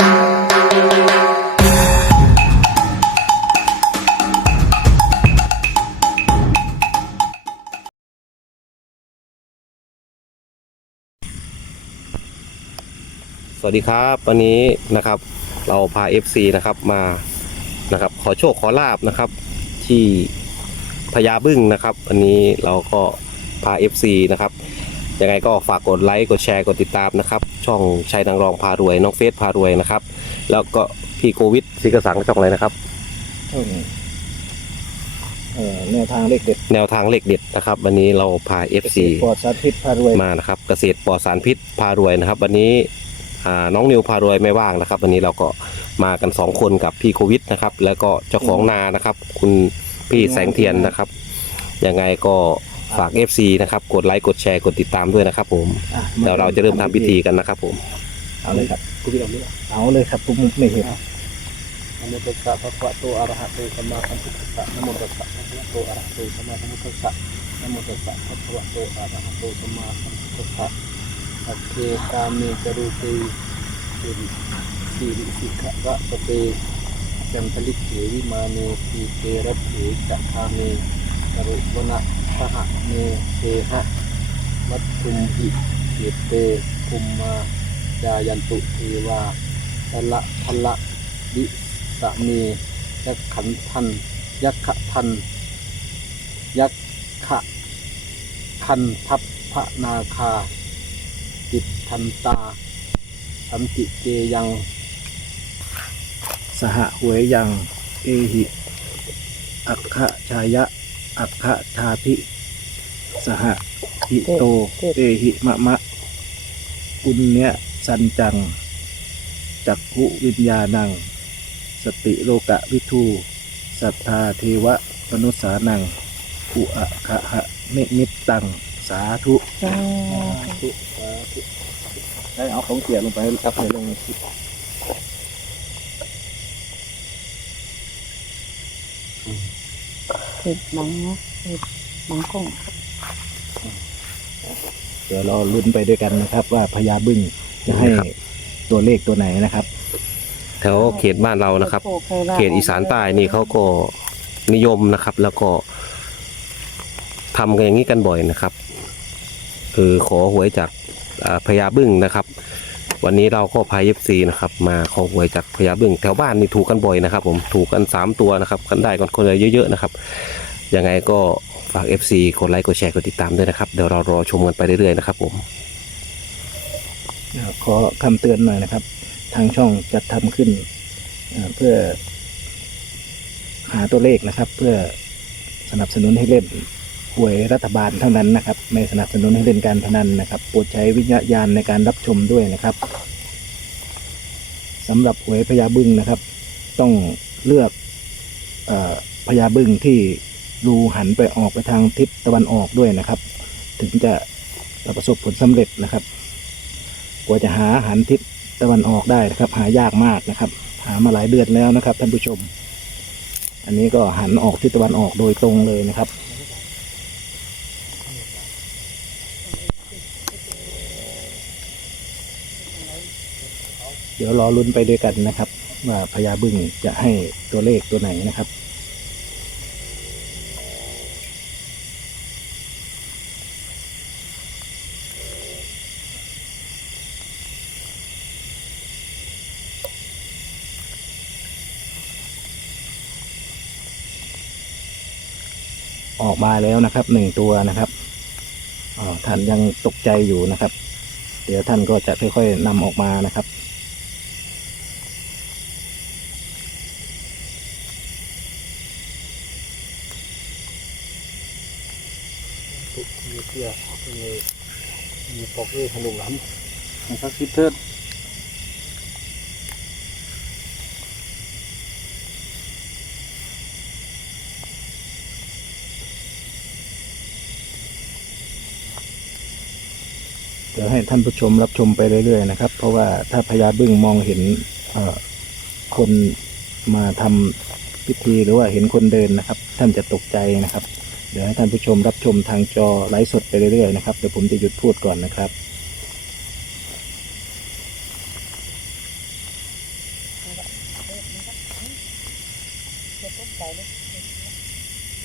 สวัสดีครับวันนี้นะครับเราพา FC นะครับมานะครับขอโชคขอลาบนะครับที่พญาบึ้งนะครับ วันนี้เราก็พา FC นะครับ ยังไงก็ฝากกดไลค์กดแชร์กดติดตามนะครับ ช่องชัยนางรองพารวย น้องเฟสพารวยนะครับ แล้วก็พี่โควิดซิกสังช่องอะไรนะครับช่องเอ่อแนวทางเลขเด็ดแนวทางเลขเด็ดนะครับ วันนี้เราพา FC ปลอดสารพิษพารวยมานะครับ เกษตรปลอดสารพิษพารวยนะครับ วันนี้อ่าน้องนิวพารวยไม่ว่างนะครับ วันนี้เราก็มากันสองคนกับพี่โควิดนะครับ แล้วก็เจ้าของนานะครับ คุณพี่แสงเทียนนะครับยังไงก็ ฝาก FC นะครับกดไลค์กดแชร์กดติดตามด้วยนะครับ ผมอะเดี๋ยวเราจะเริ่มทำพิธีกันนะครับ ผมเอาเลยครับคุณพี่เอาเนี่ยเอาเลยครับผมไม่เห็นนะโมตัสสะภะคะวะโตอะระหะโตสัมมาสัมพุทธัสสะนะโมตัสสะภะคะวะโตอะระหะโตสัมมาสัมพุทธัสสะนะโมตัสสะภะคะวะโตอะระหะโตสัมมาสัมพุทธัสสะอัคเคกามีจรุเตสิริสิริสิขะระปะเตจันทลิกเขวิมาเนทีเกระเถจะคาเม กรุวนะสหะเมเทหะมัตตุมหิเกเตภูมมาจายันตุเทวาทละทละดิสะเมยักขันทัน ยักขะทัน ยักขะคันทัพพระนาคา จิตทันตาสันติเกยัง สหหวยยัง เอหิ อัคคะชายะ อัคคะชาธิสหหิโตเอหิมะมะปุญเนี้ยสันจัง จักขุวิญญาณัง สติโลกะวิทูสัทธาเทวะมนุษสานังอุอะคะหะเมมิตตัง สาธุสาธุสาธุได้เอาของเสียลงไปครับในลง ผิดบังนะผิดบังกล้องเดี๋ยวเราลุ้นไปด้วยกันนะครับ ว่าพญาบึ้งจะให้ตัวเลขตัวไหนนะครับ แถวเขตบ้านเรานะครับ เขตอีสานใต้นี่เขาก็นิยมนะครับ แล้วก็ทำกันอย่างนี้กันบ่อยนะครับ คือขอหวยจากอ่าพญาบึ้งนะครับ วันนี้เราก็พายเอฟซีนะครับมาขอหวยจากพญาบึ้งแถวบ้านนี่ถูกกันบ่อยนะครับ ผมถูกกันสามตัวนะครับกันได้กันคนละเยอะๆนะครับยังไงก็ฝาก FC กดไลค์กดแชร์กดติดตามด้วยนะครับ เดี๋ยวเรารอชมกันไปเรื่อยๆนะครับผมขอคำเตือนหน่อยนะครับ ทางช่องจัดทำขึ้นเพื่อหาตัวเลขนะครับ เพื่อสนับสนุนให้เล่น หวยรัฐบาลเท่านั้นนะครับ ไม่สนับสนุนให้เล่นการพนันนะครับโปรดใช้วิญญาณในการรับชมด้วยนะครับสำหรับหวยพญาบึ้งนะครับ ต้องเลือกออพญาบึ้งที่รูหันไปออกไปทางทิศตะวันออกด้วยนะครับ ถึงจะประสบผลสำเร็จนะครับ กว่าจะหาหันทิศตะวันออกได้นะครับ หายากมากนะครับ หามาหลายเดือนแล้วนะครับท่านผู้ชม อันนี้ก็หันออกทิศตะวันออกโดยตรงเลยนะครับ ดี๋ยวรอลุ้นไปด้วยกันนะครับ ว่าพญาบึ้งจะให้ตัวเลขตัวไหนนะครับออกมาแล้วนะครับหนึ่งตัวนะครับท่านยังตกใจอยู่นะครับ เดี๋ยวท่านก็จะค่อยๆนำออกมานะครับ ทุกมีเสื้อมี มีปกด้วยขนมหลำนะครับคิดเทิดเดี๋ยวให้ท่านผู้ชมรับชมไปเรื่อยๆนะครับ เพราะว่าถ้าพญาบึ้งมองเห็นเอ่อคนมาทำพิธีหรือว่าเห็นคนเดินนะครับ ท่านจะตกใจนะครับ เดี๋ยวให้ท่านผู้ชมรับชมทางจอไลฟ์สดไปเรื่อยๆนะครับเดี๋ยวผมจะหยุดพูดก่อนนะครับ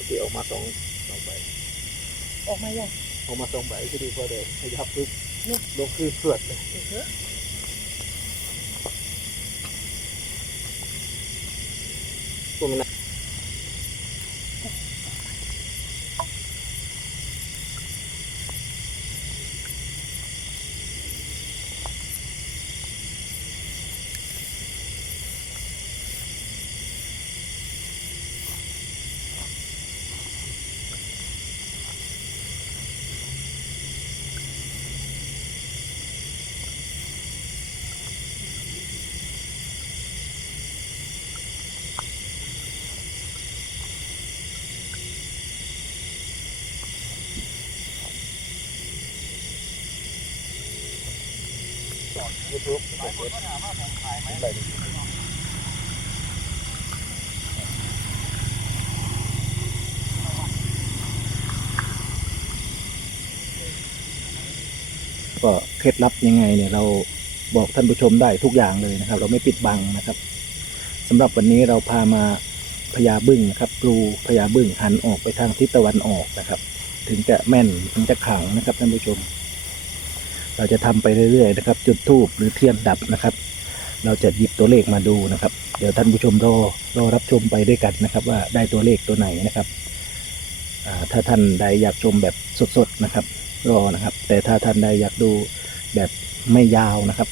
ที่ออกมาสองสองใบออกมายังออกมาสองใบก็ดีกว่าเดิมขยับปุ๊บลงคือเสือดเลยตัวมัน ก็เคล็ดลับยังไงเนี่ยเราบอกท่านผู้ชมได้ทุกอย่างเลยนะครับ เราไม่ปิดบังนะครับสำหรับวันนี้เราพามาพญาบึ้งนะครับกรูพญาบึ้งหันออกไปทางทิศตะวันออกนะครับ ถึงจะแม่นถึงจะขังนะครับท่านผู้ชม เราจะทำไปเรื่อยๆนะครับ จุดทูบหรือเทียนดับนะครับ เราจะหยิบตัวเลขมาดูนะครับ เดี๋ยวท่านผู้ชมรอรอรับชมไปด้วยกันนะครับ ว่าได้ตัวเลขตัวไหนนะครับถ้าท่านใดอยากชมแบบสดๆนะครับ รอนะครับ แต่ถ้าท่านใดอยากดูแบบไม่ยาวนะครับ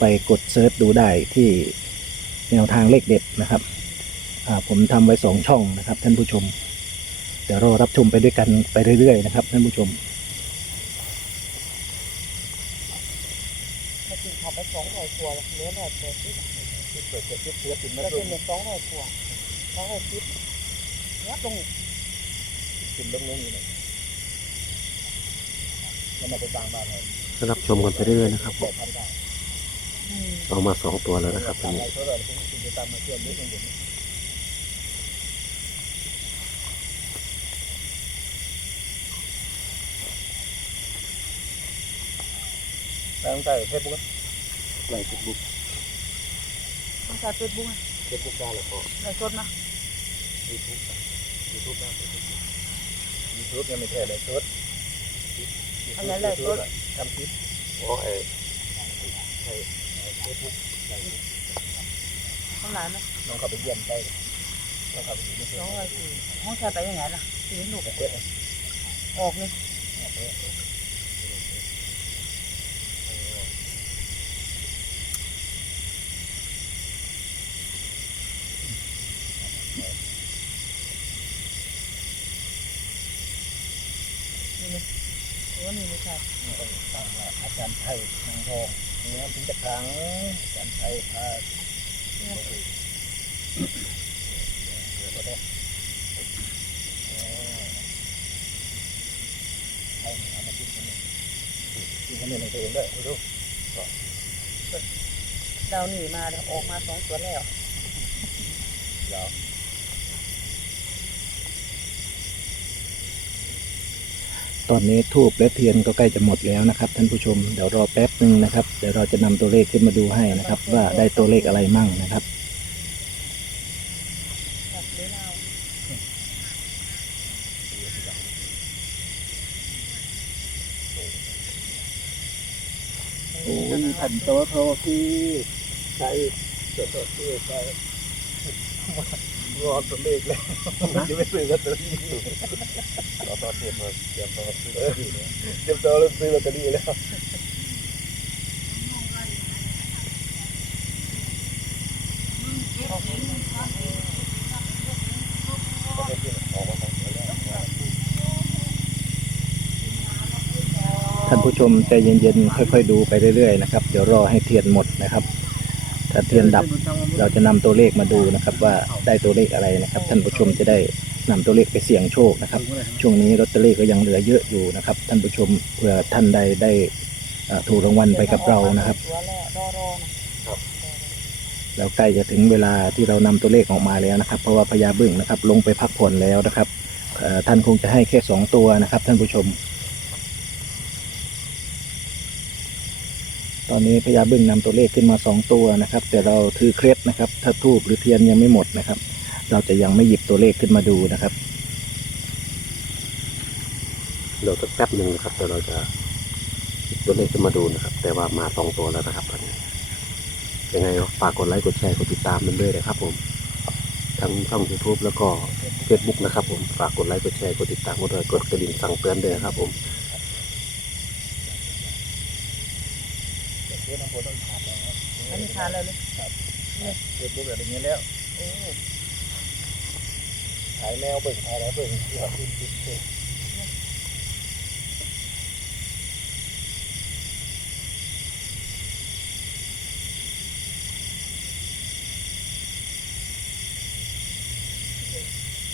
ไปกดเซิร์ชดูได้ที่แนวทางเลขเด็ดนะครับผมทำไว้สองช่องนะครับ ท่านผู้ชมเดี๋ยวรอรับชมไปด้วยกันไปเรื่อยๆนะครับ ท่านผู้ชม มา กินขับไปสองหน่อยตัวเหลือหน่อยตัวที่เปิดเปิดเพื่อกินเรานะเป็นเหลือสองหน่อยตัวสองหน่อยสิบยับลงกินลงลงอยู่เลยแล้วมาไปตางบ้านเลยรับชมกันไปเรื่อยๆนะครับบอกพันได้อืมออกมาสองตัวแล้วนะครับตอนตามนี้ ไรเท่าไหร่คุณจะตามมาเชื่อมด้วยกันอยู่ ตั้งแต่เฟซบุ๊กไลฟ์เฟซบุ๊กต้องการเฟซบุ๊กเฟซบุ๊กได้แล้วก็ในสดนะยูทูบยูทูบได้ยูทูบยังไม่แค่เลยชุดทำคลิปอ๋อไอ้ไอ้เฟซบุ๊กข้างหลังนะน้องเขาไปเยี่ยมไปน้องเขาไปเยี่ยมสองร้อยสี่ห้องแชร์ไปยังไงล่ะสี่หนุกเพื่อนออกนี่นี่นี่โอ้นี่ไม่ใช่ ตั้งว่า อาจารย์ไทยนางทองเนี่ยถึงจะครั้งอาจารย์ไทยพาก็ได้เอาเอามากินกันกินกันในตัวเองด้วยดูดาวหนีมาออกมาสองตัวแล้วเดี๋ยว ตอนนี้ทูบและเทียนก็ใกล้จะหมดแล้วนะครับ ท่านผู้ชมเดี๋ยวรอแป๊บหนึ่งนะครับเดี๋ยวเราจะนำตัวเลขขึ้นมาดูให้นะครับ ว่าได้ตัวเลขอะไรมั่งนะครับโอ้ยขันโตโทที่ใช้จดจดที่ใช้ รอตัวเลขแล้วจะไม่ซื้อลอตเตอรี่เราต่อเตรียมมาเตรียมต่อซื้อเตรียมตัวซื้อลอตเตอรี่แล้วท่านผู้ชมใจเย็นๆค่อย ๆ ดูไปเรื่อยๆนะครับ เดี๋ยวรอให้เทียนหมดนะครับ ถ้าเทียนดับเราจะนำตัวเลขมาดูนะครับ ว่าได้ตัวเลขอะไรนะครับ ท่านผู้ชมจะได้นำตัวเลขไปเสี่ยงโชคนะครับ ช่วงนี้ลอตเตอรี่ก็ยังเหลือเยอะอยู่นะครับ ท่านผู้ชมเผื่อท่านใดได้ถูกรางวัลไปกับเรานะครับแล้วใกล้จะถึงเวลาที่เรานำตัวเลขออกมาแล้วนะครับ เพราะว่าพญาบึ้งนะครับ ลงไปพักผ่อนแล้วนะครับท่านคงจะให้แค่สองตัวนะครับ ท่านผู้ชม ตอนนี้พญาบึ้งนำตัวเลขขึ้นมาสองตัวนะครับ แต่เราถือเคล็ดนะครับ ถ้าทูบหรือเทียนยังไม่หมดนะครับ เราจะยังไม่หยิบตัวเลขขึ้นมาดูนะครับเดี๋ยวสักแป๊บหนึ่งนะครับเดี๋ยวเราจะหยิบตัวเลขขึ้นมาดูนะครับ แต่ว่ามาสองตัวแล้วนะครับตอนนี้ยังไงฝากกดไลค์กดแชร์กดติดตามมันด้วยนะครับ ผมทั้งช่อง YouTube แล้วก็ Facebook นะครับ ผมฝากกดไลค์กดแชร์กดติดตามกดเลยกดกระดิ่งสั่งเตือนด้วยนะครับผม อันนี้ทานแล้วเลยเกิดรูปแบบนี้แล้วโอ้ถ่ายแมวเบิ่งถ่ายแล้วเบิ่งเดี๋ยวขึ้นขึ้นขึ้น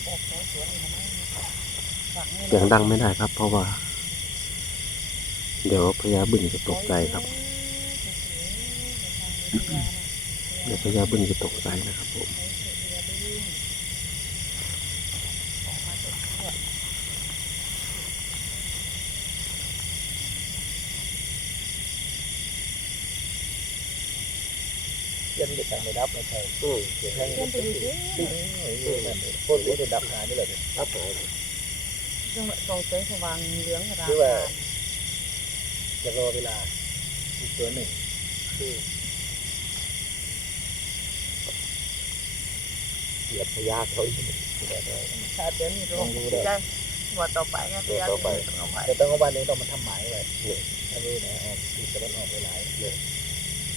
ออกสวนนี่ทำไมฝังนี่เสียงดังไม่ได้ครับ เพราะว่า เดี๋ยวพญาบึ้งจะตกใจครับ เดี๋ยวพญาบึ้งจะตกใจนะครับผมย็นเด็กกันไม่รับไม่ใช่ตู้เสียงแรงเพื่อนไปดูสิติ้งอยู่นั่นเลยโคตรรู้จะดับหายไปเลยรับหายตรงตรงเส้นสว่างเหลืองราคือว่าคาจะรอเวลาอีกตัวหนึ่งคือ เหยียบพยาเขาอีกแบบนั้นชาเดี๋ยวนี้ลงใจหัวต่อไปก็พยาต่อไปแต่ต้องเอาวันนี้ต้องมันทำหมายเลยเนี่ยถ้ารู้นะออกที่จะมันออกไปหลายๆเลย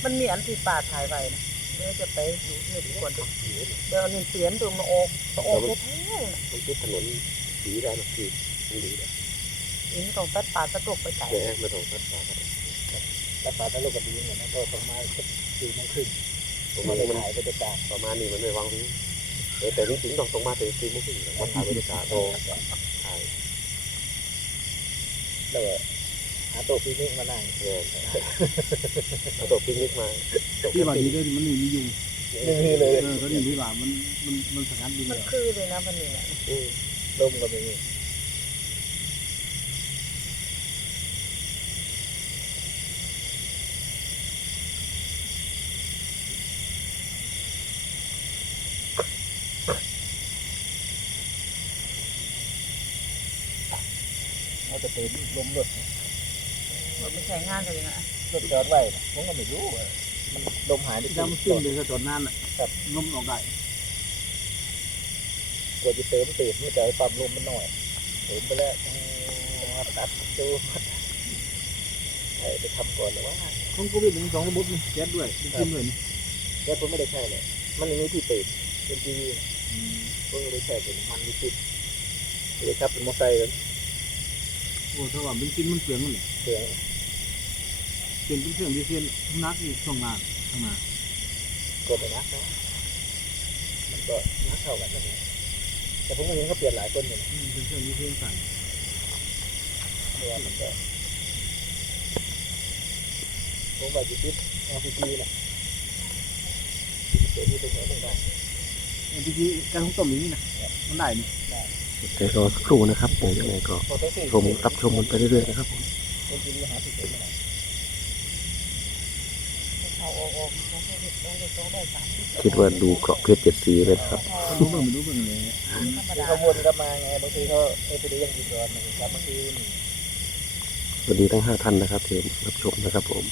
มันมีอันที่ป่าถ่ายไว้นะเดี๋ยวจะไปอยู่หนึ่งคนเดี๋ยวนี่เสียนตัวมาออกมาออกแท้ๆมันคือถนนสีแล้วนะพี่มันดีแล้วอีนี่ต้องตัดป่าตะตกไปไก่แม่ไม่ต้องตัดขาครับรักษาตลกกันดีเหมือนนั้นก็ประมาณสักสี่โมงครึ่งผมมาเลยถ่ายบรรยากาศประมาณนี้มันไม่วางวิ เออแต่จริงๆต้องตรงมาแต่ตีมุกขึ้นมาถ่ายบรรยากาศโอ้ถ่ายแล้วก็หาโต๊ะปีนี้มานั่งเออเอาตัวปิกนิกมาตกที่ว่าดีด้วยมันนี่มียุงนี่นี่เลยเออก็นี่ที่ว่ามันมันมันสกัดดีมันแล้วคือเลยนะพันนี้นะอืมลมก็ไม่มี จะเป็นลมรถมันไม่ใช่งานเลยนะรถจอดไว้นะผมก็ไม่รู้ว่ามันลมหายไปที่ดำขึ้นเลยก็จนนั่นอะนมออกได้กว่าจะเติมเติมมันจะให้ปั๊มลมมันหน่อยเติมไปแล้วอืมตัดดูไปทำก่อนแล้วว่าของโควิดหนึ่งสองระบบนี่แก๊สด้วยเป็นจิ้มเลยนี่แค่ผมไม่ได้ใช่เลยมันอย่างนี้ที่เปิดเป็นทีวีผมไม่ได้ใช่เป็นมันมีติดเลยครับเป็นมอเตอร์ไซค์กัน โอ้ถ้าว่าเป็นจิ้มมันเปลืองมันเลยเสียงเป็นเป็นเครื่องดีเซลนักอีกสองล้านข้างหน้ากดไปนักนะมันก็นักเท่ากันนั่นเองแต่ผมก็เห็นเขาเปลี่ยนหลายคนอยู่นะอืมเป็นเครื่องดีเซลสั่นเพราะว่ามันก็ผมว่าจะติด LPG แหละเดี๋ยวนี้ตรงไหนไม่ได้เอ็นพีจีการหุงต้มอย่างนี้นะมันได้ นี่แต่รอสักครู่นะครับเดี๋ยวยังไงก็พอต้องสี่ชมรับชมมันไปเรื่อยๆนะครับผมจริงๆหาที่เกิดไม่ได้เขาออกออกต้องได้ต้องได้ต้องได้สามสิบคิดว่าดูเกราะเพชรเจ็ดสีเลยนะครับคนรู้เบิ่งไม่รู้เบิ่งเลยธรรมคือดาเขาวนกลับมาไงบางทีเขาเออไปได้ยังยินร้อนบางทีครับบางทีสวัสดีทั้งห้าท่านนะครับที่รับชมนะครับผม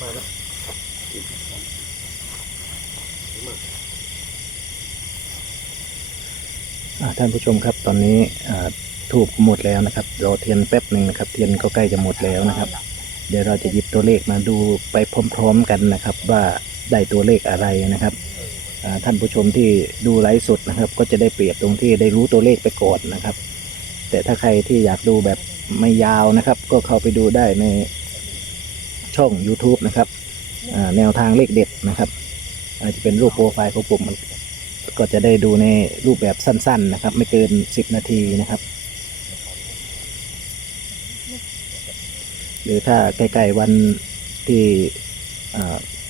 มาแล้ว อ่า ท่านผู้ชมครับตอนนี้ถูกหมดแล้วนะครับรอเทียนแป๊บหนึ่งนะครับ เทียนก็ใกล้จะหมดแล้วนะครับ เดี๋ยวเราจะหยิบตัวเลขมาดูไปพร้อมๆกันนะครับ ว่าได้ตัวเลขอะไรนะครับท่านผู้ชมที่ดูไลฟ์สดนะครับ ก็จะได้เปรียบตรงที่ได้รู้ตัวเลขไปก่อนนะครับ แต่ถ้าใครที่อยากดูแบบไม่ยาวนะครับ ก็เข้าไปดูได้ในช่อง YouTube นะครับแนวทางเลขเด็ดนะครับ อาจจะเป็นรูปโปรไฟล์ของผมมัน ก็จะได้ดูในรูปแบบสั้น ๆ นะครับ ไม่เกิน10นาทีนะครับ หรือถ้าใกล้ๆวันที่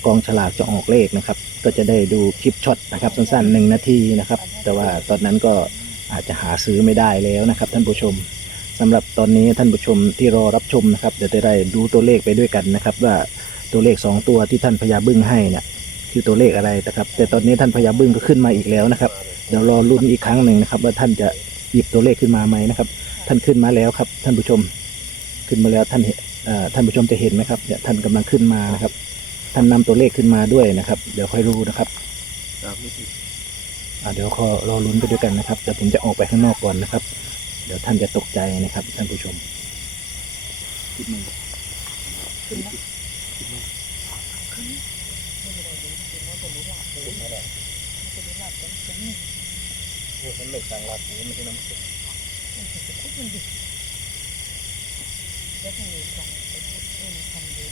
กองฉลากจะออกเลขนะครับ ก็จะได้ดูคลิปช็อตนะครับสั้นๆหนึ่งนาทีนะครับ แต่ว่าตอนนั้นก็อาจจะหาซื้อไม่ได้แล้วนะครับ ท่านผู้ชมสำหรับตอนนี้ท่านผู้ชมที่รอรับชมนะครับเดี๋ยวจะได้ดูตัวเลขไปด้วยกันนะครับ ว่าตัวเลขสองตัวที่ท่านพญาบึ้งให้เนี่ย คือตัวเลขอะไรนะครับ แต่ตอนนี้ท่านพญาบึ้งก็ขึ้นมาอีกแล้วนะครับ เดี๋ยวรอลุ้นอีกครั้งหนึ่งนะครับ ว่าท่านจะหยิบตัวเลขขึ้นมาไหมนะครับ ท่านขึ้นมาแล้วครับ ท่านผู้ชมขึ้นมาแล้วท่านเห็นท่านผู้ชมจะเห็นไหมครับเนี่ยท่านกำลังขึ้นมานะครับ ท่านนำตัวเลขขึ้นมาด้วยนะครับ เดี๋ยวค่อยรู้นะครับตามนี้สิเดี๋ยวขอรอลุ้นไปด้วยกันนะครับแต่ผมจะออกไปข้างนอกก่อนนะครับ เดี๋ยวท่านจะตกใจนะครับ ท่านผู้ชมคิดหนึ่งขึ้นนะขึ้นไม่เป็นไรเดี๋ยวเดี๋ยวเราจะรู้หลับเลยจะรู้หลับเป็นเป็นนี่ โอ้ฉันเหล็กกลางลาดหูไม่ใช่น้ำตกมันจะคุกมันดิแล้วทางนี้ฟังไปพูดเรื่องทำดู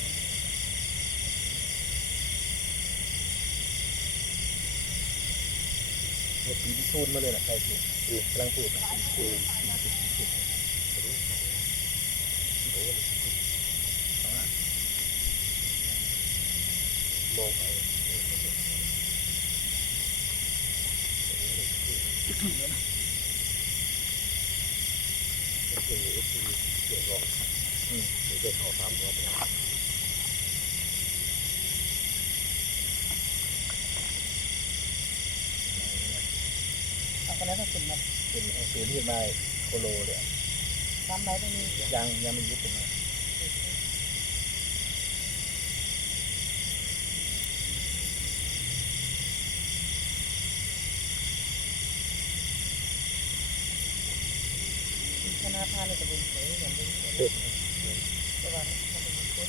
เมื่อกี้ที่พูดมาเลยนะใครพูดคือกำลังพูดนะคือมองไปอืมเด็กเขาสามหัว เอาไปแล้วก็ขึ้นมาเป็นเอาปืนที่ได้โคโลเลยอะตามไว้ตรงนี้ยังยังไม่ยุบขึ้นมาคณะพาเลยจะเป็นเฉยอย่างเป็นเฉยแต่ว่ามันเป็นเฉย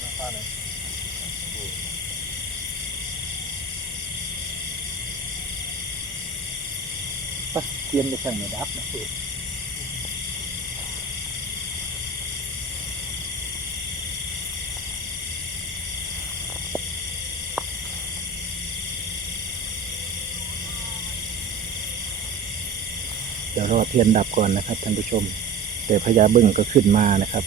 หน้าผ้าไหนปะเทีย นไปแข่งในดับนะเดี๋ยวรอเทียนดับก่อนนะครับท่านผู้ชม แต่พญาบึ้งก็ขึ้นมานะครับ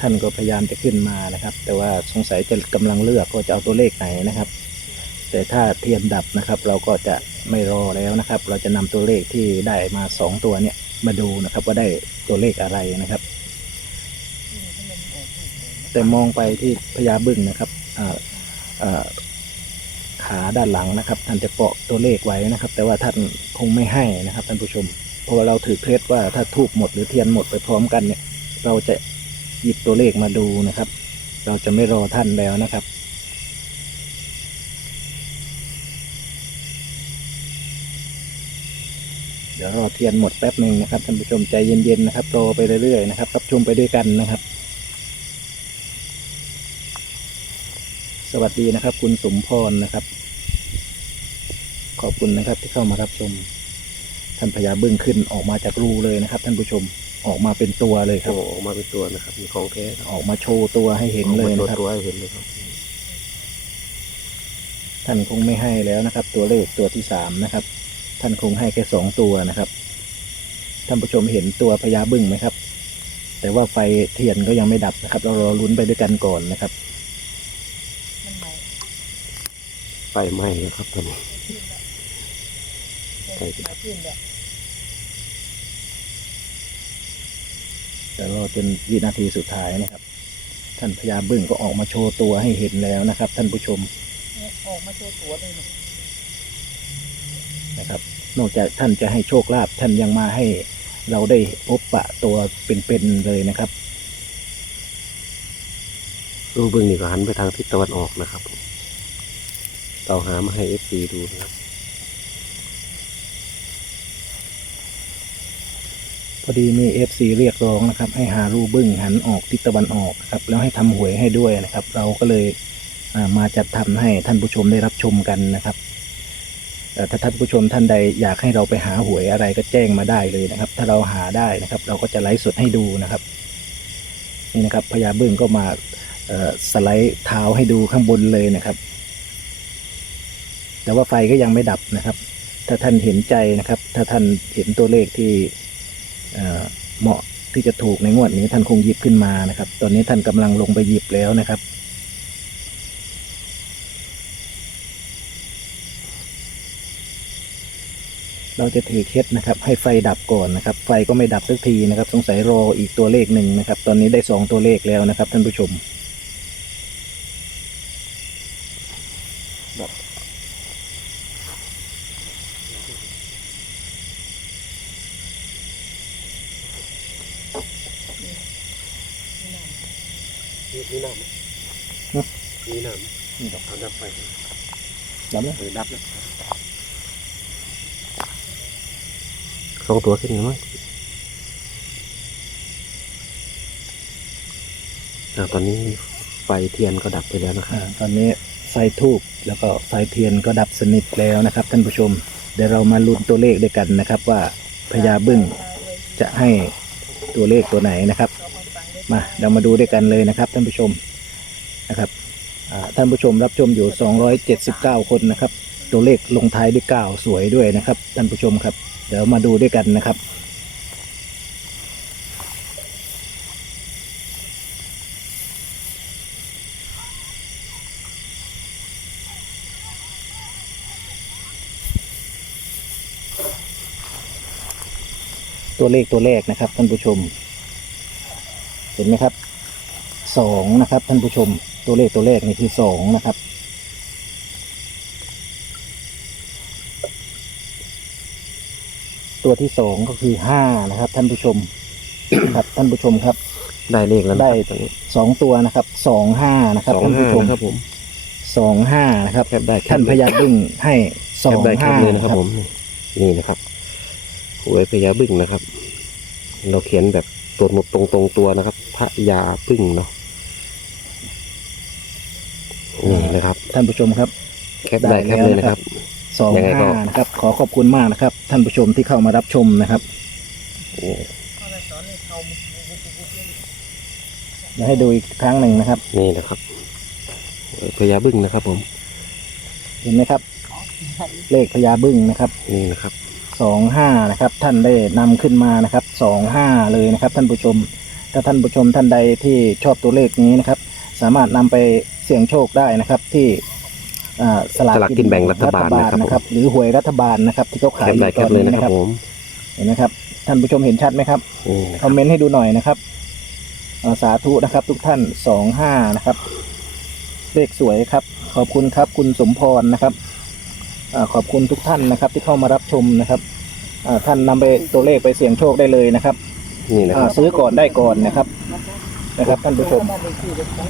ท่านก็พยายามจะขึ้นมานะครับ แต่ว่าสงสัยจะกำลังเลือกว่าจะเอาตัวเลขไหนนะครับ แต่ถ้าเทียนดับนะครับ เราก็จะ ไม่รอแล้วนะครับ เราจะนำตัวเลขที่ได้มาสองตัวเนี่ยมาดูนะครับว่าได้ตัวเลขอะไรนะครับ แต่มองไปที่พญาบึ้งนะครับขาด้านหลังนะครับ ท่านจะเปาะตัวเลขไว้นะครับ แต่ว่าท่านคงไม่ให้นะครับท่านผู้ชมเพราะว่าเราถือเคล็ดว่าถ้าทูบหมดหรือเทียนหมดไปพร้อมกันเนี่ย เราจะหยิบตัวเลขมาดูนะครับ เราจะไม่รอท่านแล้วนะครับ เดี๋ยวรอเทียนหมดแป๊บหนึ่งนะครับท่านผู้ชมใจเย็นๆนะครับรอไปเรื่อยๆนะครับรับชมไปด้วยกันนะครับ สวัสดีนะครับ คุณสมพรนะครับ ขอบคุณนะครับที่เข้ามารับชม ท่านพญาบึ้งขึ้นออกมาจากรูเลยนะครับ ท่านผู้ชมออกมาเป็นตัวเลยครับโอ้ออกมาเป็นตัวนะครับมีของแท้ครับออกมาโชว์ตัวให้เห็นเลยออกมานะครับตัวให้เห็นเลยครับ ท่านคงไม่ให้แล้วนะครับ ตัวเลขตัวที่สามนะครับ ท่านคงให้แค่สองตัวนะครับ ท่านผู้ชมเห็นตัวพญาบึ้งไหมครับ แต่ว่าไฟเทียนก็ยังไม่ดับนะครับ เรารอลุ้นไปด้วยกันก่อนนะครับมันใหม่ไฟไหม้แล้วครับตอนนี้ขึ้นแล้วมาขึ้นแล้วเดี๋ยวรอจนวินาทีสุดท้ายนะครับ ท่านพญาบึ้งก็ออกมาโชว์ตัวให้เห็นแล้วนะครับ ท่านผู้ชมเนี่ยออกมาโชว์ตัวเลยนะนะครับ นอกจากท่านจะให้โชคลาภท่านยังมาให้เราได้พบปะตัวเป็นๆเลยนะครับรูปบึ้งนี่ก็หันไปทางทิศตะวันออกนะครับผมเราหามาให้เอฟซีดูนะครับพอดีมีเอฟซีเรียกร้องนะครับ ให้หารูบึ้งหันออกทิศตะวันออกนะครับ แล้วให้ทำหวยให้ด้วยนะครับ เราก็เลยอ่ามาจัดทำให้ท่านผู้ชมได้รับชมกันนะครับเอ่อ ถ้าท่านผู้ชมท่านใดอยากให้เราไปหาหวยอะไรก็แจ้งมาได้เลยนะครับ ถ้าเราหาได้นะครับ เราก็จะไลฟ์สดให้ดูนะครับ นี่นะครับพญาบึ้งก็มาสไลด์เท้าให้ดูข้างบนเลยนะครับ แต่ว่าไฟก็ยังไม่ดับนะครับ ถ้าท่านเห็นใจนะครับ ถ้าท่านเห็นตัวเลขที่เเหมาะที่จะถูกในงวดนี้ท่านคงหยิบขึ้นมานะครับ ตอนนี้ท่านกำลังลงไปหยิบแล้วนะครับ เราจะถือเคล็ดนะครับ ให้ไฟดับก่อนนะครับ ไฟก็ไม่ดับสักทีนะครับ สงสัยรออีกตัวเลขหนึ่งนะครับ ตอนนี้ได้สองตัวเลขแล้วนะครับ ท่านผู้ชมนี่น้ำนี่น้ำนี่ดอกเอาดับไฟดับแล้วเออดับแล้ว สองตัวขึ้นแล้วมั้งอ่าตอนนี้ไฟเทียนก็ดับไปแล้วนะครับตอนนี้ไฟทูบแล้วก็ไฟเทียนก็ดับสนิทแล้วนะครับท่านผู้ชม เดี๋ยวเรามาลุ้นตัวเลขด้วยกันนะครับ ว่าพญาบึ้งจะให้ตัวเลขตัวไหนนะครับ มาเรามาดูด้วยกันเลยนะครับ ท่านผู้ชมนะครับท่านผู้ชมรับชมอยู่ 279 คนนะครับ ตัวเลขลงท้ายด้วย 9 สวยด้วยนะครับ ท่านผู้ชมครับ เดี๋ยวมาดูด้วยกันนะครับ ตัวเลขตัวแรกนะครับท่านผู้ชม เห็นไหมครับสองนะครับท่านผู้ชม ตัวเลขตัวแรกนี่คือสองนะครับ ตัวที่สองก็คือห้านะครับ ท่านผู้ชม ครับท่านผู้ชมครับ ได้เลขแล้วนะได้ตอนนี้สองตัวนะครับสองห้านะครับสองท่านห้าผู้ชมนะครับผมสองห้านะครับ แคปได้แคปท่านพเลยญาบึ้งให้สแคอปงได้แคห้าปเลยนะนะคครัรับบผมนี่นะครับหวยพญาบึ้งนะครับ เราเขียนแบบตัวหมดตรงตรงๆตัวนะครับพระยาบึ้งเนาะนี่นะครับ ท่านผู้ชมครับ แคปได้แคปเลยนะครับ สองยังไงก็ ห้านะครับ ขอขอบคุณมากนะครับ ท่านผู้ชมที่เข้ามารับชมนะครับนี่เดี๋ยวให้ดูอีกครั้งหนึ่งนะครับ นี่นะครับหวยพญาบึ้งนะครับ ผม เห็นไหมครับ เลขพญาบึ้งนะครับ นี่นะครับ สองห้านะครับ ท่านได้นำขึ้นมานะครับสองห้าเลยนะครับ ท่านผู้ชม ถ้าท่านผู้ชมท่านใดที่ชอบตัวเลขนี้นะครับ สามารถนำไปเสี่ยงโชคได้นะครับ ที่ อ่าสลากสลากกินแบ่งรัฐบาลนะครับนะครับ หรือหวยรัฐบาลนะครับ ที่เขาแคขายปอยู่ได้แคตอปนเลยนี้นะนะคครัรับบผมเห็นไหมครับ ท่านผู้ชมเห็นชัดไหมครับนี่นะคคอรับมเมนต์ให้ดูหน่อยนะครับอ่าสาธุนะครับ ทุกท่านสองห้านะครับ เลขสวยครับ ขอบคุณครับ คุณสมพรนะครับอาขอบคุณทุกท่านนะครับ ที่เข้ามารับชมนะครับอ่าท่านนำไปตัวเลขไปเสี่ยงโชคได้เลยนะครับนี่นะคอ่ารับซื้อก่อนได้ก่อนนะครับ นะครับท่านผู้ชม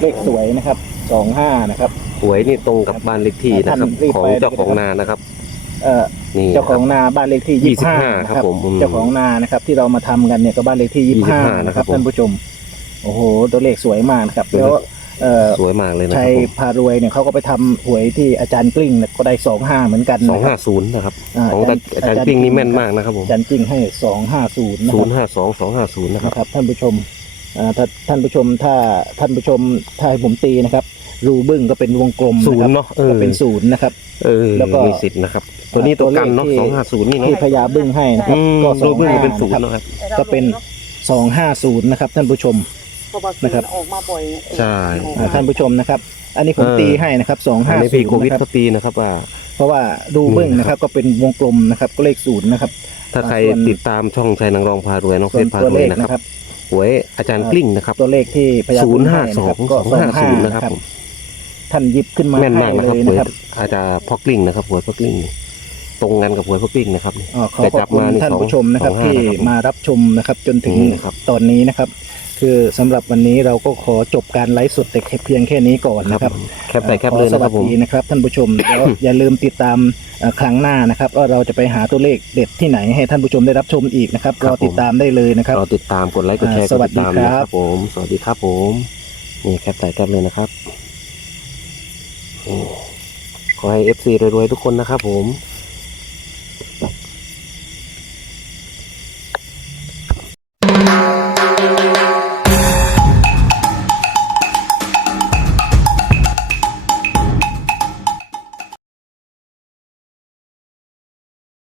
เลขสวยนะครับสองห้านะครับหวยนี่ตรงกับบ้านเลขที่นะครับ ท่านรีบของไป เจ้าของนานะครับ เอ่อนี่เจ้าของนะครับนาบ้านเลขที่ยี่ยี่สิสิบบห้าห้าครับผมอืม เจ้าของนานะครับ ที่เรามาทำกันเนี่ยก็บ้านเลขที่ยี่สิบห้า25นะครับผมท่านผู้ชม โอ้โห ตัวเลขสวยมากนะครับสวยแล้วเอ่อสวยมากเลยนะคชัรับยผมพารวยเนี่ยเขาก็ไปทำหวยที่อาจารย์กลิ้งเนี่ยก็ได้สองห้าเหมือนกันสองนะคห้ารับ ศูนย์นะครับอ่าของอาจารย์ปิ้งนี่แม่นมากนะครับผมอาจารย์กลิ้งให้สองห้าศูนย์นะศูครันบย์ห้าสองสองห้าศูนย์นะครับ นะครับท่านผู้ชมอ่าถ้าท่านผู้ชมถ้าท่านผู้ชมถ้าให้ผมตีนะครับ รูบึ้งก็เป็นวงกลมศูนนะครับย์เนาะเออ ก็เป็นศูนย์นะครับ เออแล้วก็มีสิทธิ์นะครับ ตัวนี้ตัวกันเนาะตัวเลขที่ สองห้าศูนย์นี่เนาะที่พญาบึ้งให้นะครับ อืมก็สรูองปบึ้งห้าเป็นศูนย์นะครับเนาะครับก็เป็นสองห้าศูนย์นะครับท่านผู้ชมนะครับออกมาบ่อยไงใช่อ่าท่านผู้ชชมนะครับ อันนี้ผมเออ ตีให้นะครับสองอัห้านนี้ศูพี่นโคย์วิดนะครับเขาตีนะครับว่า เพราะว่ารูบึ้งนี่นะนะคครัรับบก็เป็นวงกลมนะครับก็เลขศูนย์นะครับ ถ้าใครส่วน ติดตามช่องชัยนางรองพารวยน้องส่เฟวนซพาตัวรวเลยขนะนะคครัรับบหวยอาจารย์กลิ้งนะครับตัวเลขที่พญาศูบึ้นย์งห้าให้สนะอคงรับก็สองสองห้าห้าศูนย์นะนะคครัรับบผม ท่านหยิบขึ้นมาแม่นมากนะครับให้หเลวยยนะครับอาจารย์พ่อกลิ้งนะครับหวยพ่อกลิ้งตรงกันกับหวยพ่อกลิ้งนะครับอ๋อขอแต่ขอจับบคุณมานี่ท่านสองผู้ชมนะครับสองห้าที่นะครับมารับชมนะครับจนถึงนี่นะครับ ตอนนี้นะครับ คือสำหรับวันนี้เราก็ขอจบการไลฟ์สดแต่เพียงแค่นี้ก่อนนะครับ แคปได้แคปเลยนะครับขผอสมวัสดีนะครับท่านผู้ชม แล้วอย่าลืมติดตามเอ่อครั้งหน้านะครับว่าเราจะไปหาตัวเลขเด็ดที่ไหนให้ท่านผู้ชมได้รับชมอีกนะครับครัรบอติดตามได้เลยนะครับเราติดตามกดไลค์กดแชร์อ่ากสดวัสติดดีตามคนะรับครับผม สวัสดีครับผม นี่แคปใส่แคปเลยนะครับอืม ขอให้เอฟซีรวยๆทุกคนนะครับผม